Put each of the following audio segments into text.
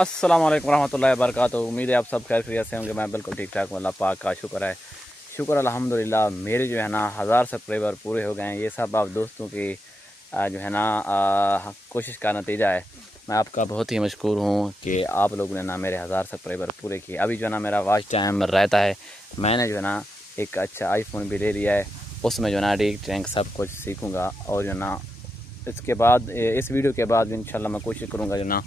अस्सलाम वालेकुम रहमतुल्लाहि व बरकातुहू। उम्मीद है आप सब खैर खैरियत से होंगे। मैं बिल्कुल ठीक ठाक हूँ, अल्लाह पाक का शुक्र है। शुक्र अल्हम्दुलिल्लाह। मेरे जो है ना 1000 सब्सक्राइबर पूरे हो गए हैं। ये सब आप दोस्तों की जो है ना कोशिश का नतीजा है। मैं आपका बहुत ही मशकूर हूँ कि आप लोगों ने ना मेरे 1000 सब्सक्राइबर पूरे किए। अभी जो है ना मेरा वॉच टाइम रहता है। मैंने जो है ना एक अच्छा आईफोन भी ले लिया है, उसमें जो है ना एडिट ट्रैक सब कुछ सीखूँगा। और जो है ना इसके बाद इस वीडियो के बाद इंशाल्लाह मैं कोशिश करूँगा जो ना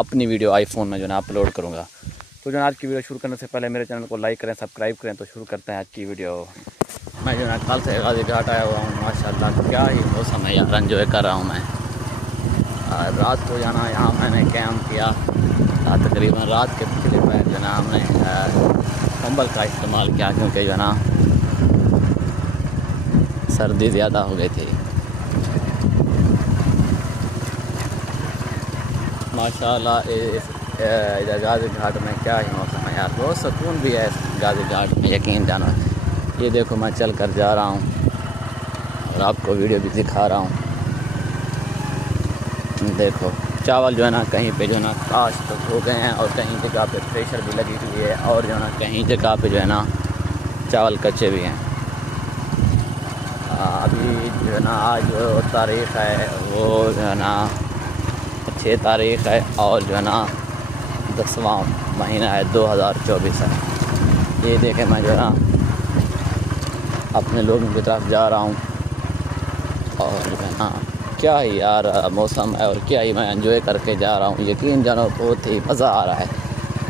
अपनी वीडियो आईफोन में जो ना अपलोड करूँगा। तो जो आज की वीडियो शुरू करने से पहले मेरे चैनल को लाइक करें, सब्सक्राइब करें। तो शुरू करते हैं आज की वीडियो। मैं जो ना कल से गाजी घाट आया हुआ हूँ। माशाल्लाह क्या ही मौसम है यार, एंजॉय कर रहा हूँ मैं। रात को जाना यहाँ मैंने कैंप किया। तकरीबन रात के पिछले पैर जो ना हमने कंबल का इस्तेमाल किया, क्योंकि जो है ना सर्दी ज़्यादा हो गई थी। माशाल्लाह इस गाजी घाट में क्या ही मौसम है यार, बहुत सुकून भी है इस गाजी घाट में, यकीन जानो। ये देखो मैं चल कर जा रहा हूँ और आपको वीडियो भी दिखा रहा हूँ। देखो चावल जो है ना कहीं पे जो है ना काश्त हो गए हैं और कहीं जगह पे प्रेशर भी लगी हुई है, और जो है ना कहीं जगह पे जो है ना चावल कच्चे भी हैं। अभी जो है ना आज जो तारीख़ है वो जो है ना 6 तारीख़ है, और जो है ना 10वां महीना है 2024 है। ये देखें मैं जो है ना अपने लोगों की तरफ जा रहा हूँ, और जो है ना क्या ही यार मौसम है, और क्या ही मैं एंजॉय करके जा रहा हूँ। यकीन जानो बहुत ही मज़ा आ रहा है।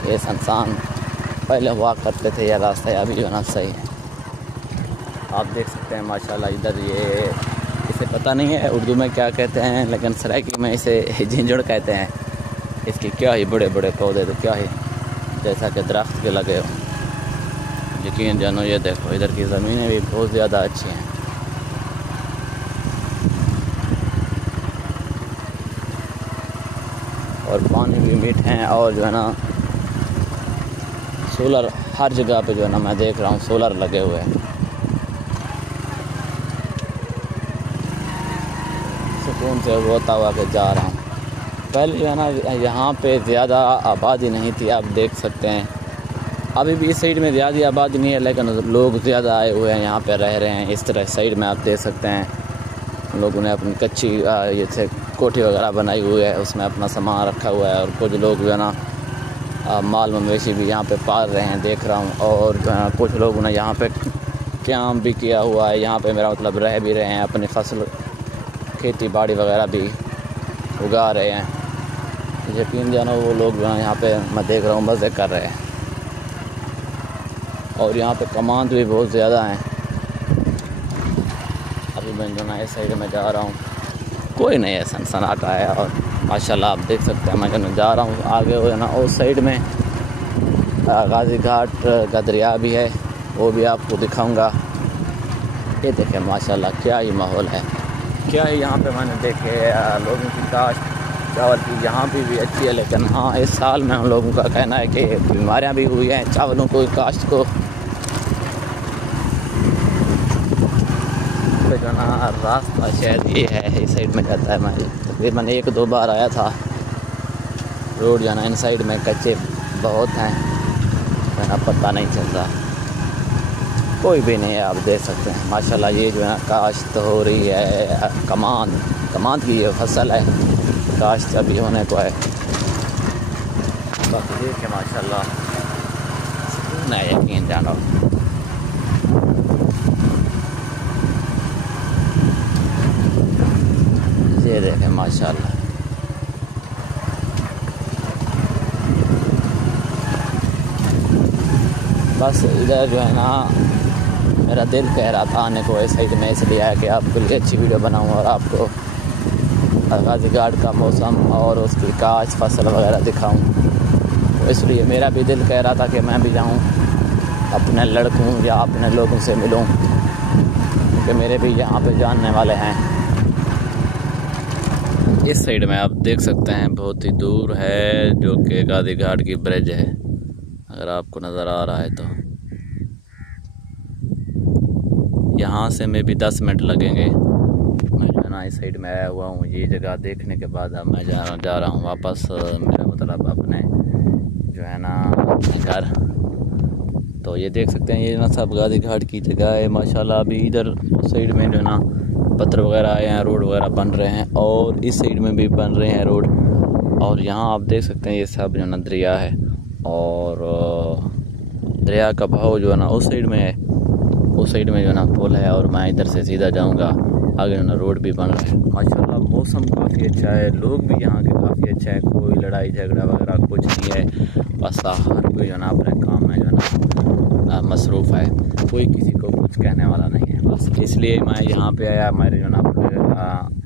ये संसान पहले हुआ करते थे ये रास्ते, अभी जो है ना सही है। आप देख सकते हैं माशाल्लाह। इधर ये इसे पता नहीं है उर्दू में क्या कहते हैं, लेकिन सराइकी में इसे झिंझुड़ कहते हैं। इसके क्या ही बड़े बड़े पौधे, तो क्या ही जैसा कि दरख्त के लगे हो। यकीन जानो ये देखो इधर की ज़मीनें भी बहुत ज़्यादा अच्छी हैं। और पानी भी मीठे हैं, और जो है ना सोलर हर जगह पे जो है ना मैं देख रहा हूँ सोलर लगे हुए हैं। सुकून से होता हुआ के जा रहा हूँ। पहले जो है ना यहाँ पे ज़्यादा आबादी नहीं थी, आप देख सकते हैं। अभी भी इस साइड में ज़्यादा आबादी नहीं है, लेकिन लोग ज़्यादा आए हुए हैं, यहाँ पे रह रहे हैं। इस तरह साइड में आप देख सकते हैं लोगों ने अपनी कच्ची जैसे कोठी वगैरह बनाई हुई है, उसमें अपना सामान रखा हुआ है। और कुछ लोग जो है ना माल मवेशी भी यहाँ पे पाल रहे हैं, देख रहा हूँ। और जो है कुछ लोगों ने यहाँ पे क्याम भी किया हुआ है, यहाँ पे मेरा मतलब रह भी रहे हैं, अपनी फसल खेती बाड़ी वगैरह भी उगा रहे हैं। यकीन जानो वो लोग जो है यहाँ पे मैं देख रहा हूँ मज़े कर रहे हैं। और यहाँ पे कमांड भी बहुत ज़्यादा हैं। अभी मैं जो ना इस साइड में जा रहा हूँ, कोई नहीं है, सनसनाटा है। और माशाल्लाह आप देख सकते हैं मैं जो जा रहा हूँ आगे हो ना उस साइड में गाजी घाट का दरिया भी है, वो भी आपको दिखाऊंगा। ये देखें माशाल्लाह क्या ही माहौल है, क्या ही यहाँ पे मैंने देखे लोगों की काश्त चावल की यहाँ भी अच्छी है। लेकिन हाँ इस साल में हम लोगों का कहना है कि बीमारियाँ भी हुई हैं चावलों को, काश्त को। जो ना रास्ता शायद ये है, इस साइड में जाता है। मैं तकरीबन 1-2 बार आया था। रोड जाना इन साइड में कच्चे बहुत हैं, ना पता नहीं चलता, कोई भी नहीं है। आप देख सकते हैं माशाल्लाह ये जो है काश्त हो रही है। कमांद की ये फसल है, काश्त अभी होने को है। बाकी देखिए माशाल्लाह सुकून है, यकीन जानो। ये देखें माशाल्लाह। बस इधर जो है ना मेरा दिल कह रहा था आने को इस साइड में, इसलिए है कि आपके लिए अच्छी वीडियो बनाऊं और आपको गाजी घाट का मौसम और उसकी काश्त फसल वगैरह दिखाऊं। तो इसलिए मेरा भी दिल कह रहा था कि मैं भी जाऊं, अपने लड़कों या अपने लोगों से मिलूं, क्योंकि मेरे भी यहाँ पे जानने वाले हैं। इस साइड में आप देख सकते हैं बहुत ही दूर है जो कि गाजी घाट की ब्रिज है, अगर आपको नज़र आ रहा है तो। यहाँ से में भी 10 मिनट लगेंगे। मैं जो है ना इस साइड में आया हुआ हूँ। ये जगह देखने के बाद अब मैं जा रहा हूँ वापस मेरा तरफ अपने जो है ना अपने घर। तो ये देख सकते हैं ये ना सब गाजी घाट की जगह है माशाल्लाह। अभी इधर उस साइड में जो है ना पत्थर वगैरह आए हैं, रोड वगैरह बन रहे हैं, और इस साइड में भी बन रहे हैं रोड। और यहाँ आप देख सकते हैं ये सब जो है ना दरिया है, और दरिया का बहाव जो है ना उस साइड में है, उस साइड में जो है ना पुल है, और मैं इधर से सीधा जाऊँगा, आगे जो है ना रोड भी बन रहा है माशाल्लाह। मौसम काफ़ी अच्छा है, लोग भी यहाँ के काफ़ी अच्छा है, कोई लड़ाई झगड़ा वगैरह कुछ नहीं है, बस हर कोई जो है ना अपने काम में जो है ना मसरूफ़ है, कोई किसी को कुछ कहने वाला नहीं है। बस इसलिए मैं यहाँ पे आया, मेरे जो है ना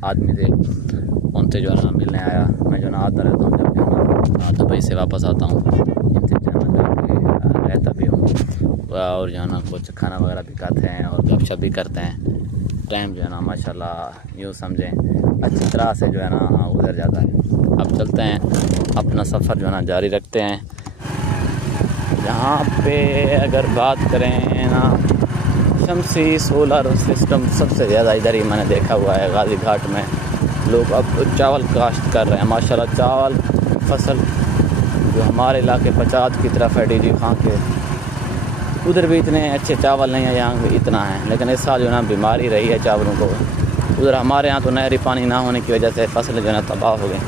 आदमी थे उनसे जो है ना मिलने आया। मैं जो है ना आता रहता हूँ, जब जो है ना दुबई से वापस आता हूँ इनसे जो है ना रहता भी हूँ, और जो है ना कुछ खाना वगैरह भी खाते हैं और गपशप भी करते हैं। टाइम जो है ना माशाल्लाह यूँ समझें अच्छी तरह से जो है ना गुजर जाता है। अब चलते हैं, अपना सफ़र जो है ना जारी रखते हैं। यहाँ पे अगर बात करें ना शमसी सोलर सिस्टम सबसे ज़्यादा इधर ही मैंने देखा हुआ है गाजी घाट में। लोग अब चावल काश्त कर रहे हैं माशाल्लाह। चावल फसल जो हमारे इलाके पचात की तरफ है, डीजी खां के उधर भी इतने अच्छे चावल नहीं है, यहाँ भी इतना है, लेकिन इस साल जो है ना बीमारी रही है चावलों को। उधर हमारे यहाँ तो नहरी पानी ना होने की वजह से फसल जो है ना तबाह हो गई।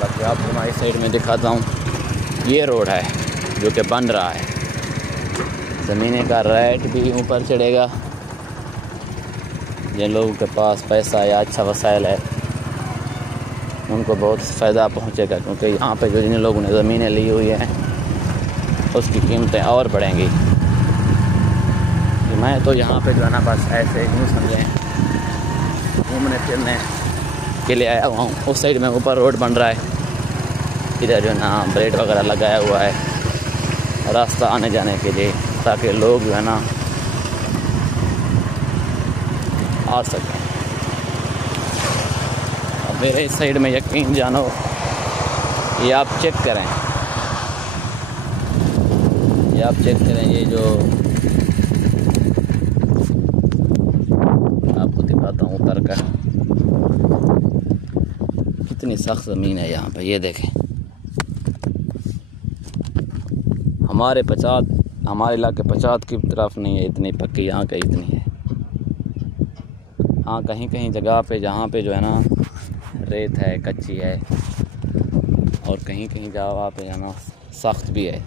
बाकी आपको मैं इस साइड में दिखाता हूँ, ये रोड है जो कि बन रहा है। ज़मीने का रेट भी ऊपर चढ़ेगा, जिन लोगों के पास पैसा या अच्छा वसाइल है उनको बहुत फ़ायदा पहुँचेगा, क्योंकि यहाँ पे जो जिन लोगों ने ज़मीनें ली हुई हैं उसकी कीमतें और बढ़ेंगी। मैं तो यहाँ पे जो है ना बस ऐसे यूँ समझें घूमने फिरने के लिए आया हुआ हूँ। उस साइड में ऊपर रोड बन रहा है, इधर जो है ना ब्रेड वगैरह लगाया हुआ है रास्ता आने जाने के लिए, ताकि लोग जो है ना आ सकें। और मेरे इस साइड में यकीन जानो, ये आप चेक करें, ये आप चेक करें, ये जो आपको दिखाता हूँ उतर कर, कितनी सख्त ज़मीन है यहाँ पे। ये देखें, हमारे इलाके पचात की तरफ नहीं है इतनी पक्की, यहाँ का इतनी है। हाँ कहीं कहीं जगह पे जहाँ पे जो है ना रेत है, कच्ची है, और कहीं कहीं जगह पे जो है ना सख्त भी है।